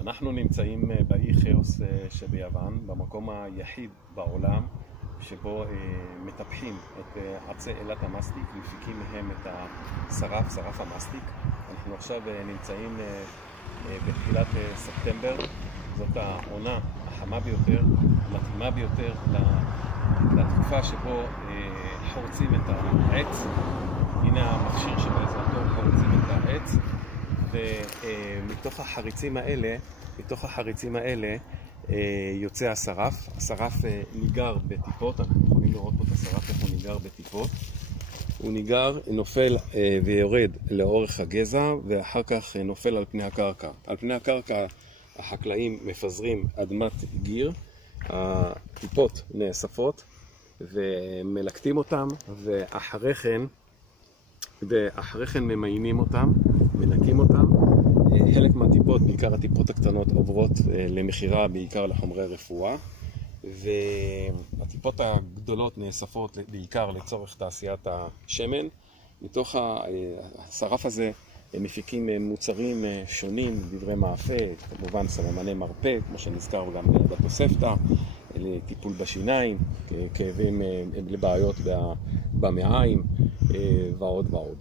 אנחנו נמצאים באי חיוס שביוון, במקום היחיד בעולם שבו מטפחים את עצי אלת המסטיק, מפיקים מהם את שרף המסטיק. אנחנו עכשיו נמצאים בתחילת ספטמבר, זאת העונה החמה ביותר, מתאימה ביותר לתקופה שבו חורצים את העץ. הנה המכשיר שבעזרתו חורצים את העץ, ומתוך החריצים האלה יוצא השרף. השרף ניגר בטיפות, אנחנו יכולים לראות פה את השרף איך הוא ניגר בטיפות. הוא ניגר, נופל ויורד לאורך הגזע, ואחר כך נופל על פני הקרקע. על פני הקרקע החקלאים מפזרים אדמת גיר, הטיפות נאספות ומלקטים אותם, ואחרי כן ממיינים אותם, מנקים אותם. חלק מהטיפות, בעיקר הטיפות הקטנות, עוברות למכירה בעיקר לחומרי רפואה, והטיפות הגדולות נאספות בעיקר לצורך תעשיית השמן. מתוך השרף הזה מפיקים מוצרים שונים, דברי מאפה, כמובן סממני מרפא, כמו שנזכר גם בתוספתא, לטיפול בשיניים, כאבים לבעיות במעיים ועוד ועוד.